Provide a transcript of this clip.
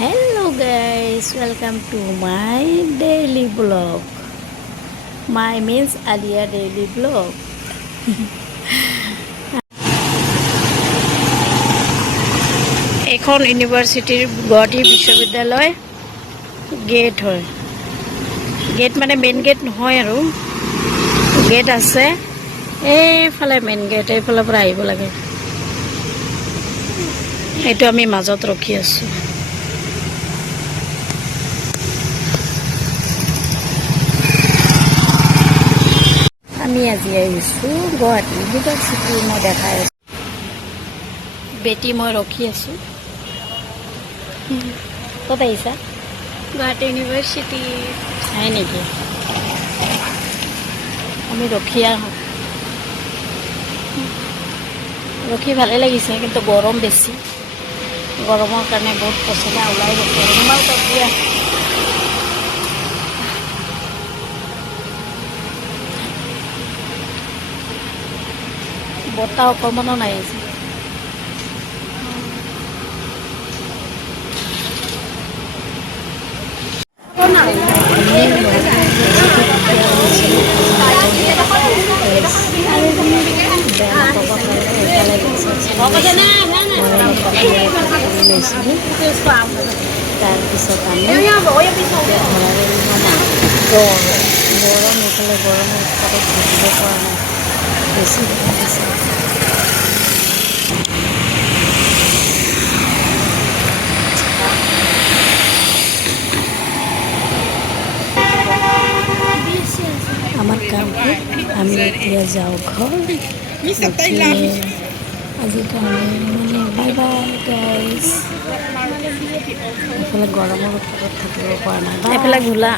hello, guys. Welcome to my daily vlog. My means alia daily vlog. এখন ইউনিভাৰ্চিটিৰ গুৱাহাটী বিশ্ববিদ্যালয় gate হয়। Gate মানে মেইন গেট নহয় আৰু। গেট আছে। এইফালে মেইন গেট এইফালৰ পৰা আহিব লাগে। এইটো আমি মাজত ৰখি আছোঁ। আমি আজি আহিছোঁ গুৱাহাটী ইউনিভাৰ্চিটি মই দেখাই আছোঁ। বেটি মই ৰখি আছোঁ। ক'ত আহিছা গুৱাহাটী ইউনিভাৰ্চিটি হয় নেকি? আমি ৰখি আহোঁ ৰখি ভালে লাগিছে কিন্তু গৰম বেছি। গৰমৰ কাৰণে বহুত পচলা ওলাই গৈছে। ৰুমাল দিয়া। বতাহ অকণমানো নাই আজি তাৰপিছত আমি গৰম গৰম এইফালে গৰম উৎপাদত থাকিব পৰা নাই আছে আমাৰ কামটো আমি এতিয়া যাওঁ গতিকে আজিৰ কাৰণে মানে বাই বাই গাইজ এইফালে গৰমৰ উৎপাদত থাকিব পৰা নাই এইফালে ঘোলা।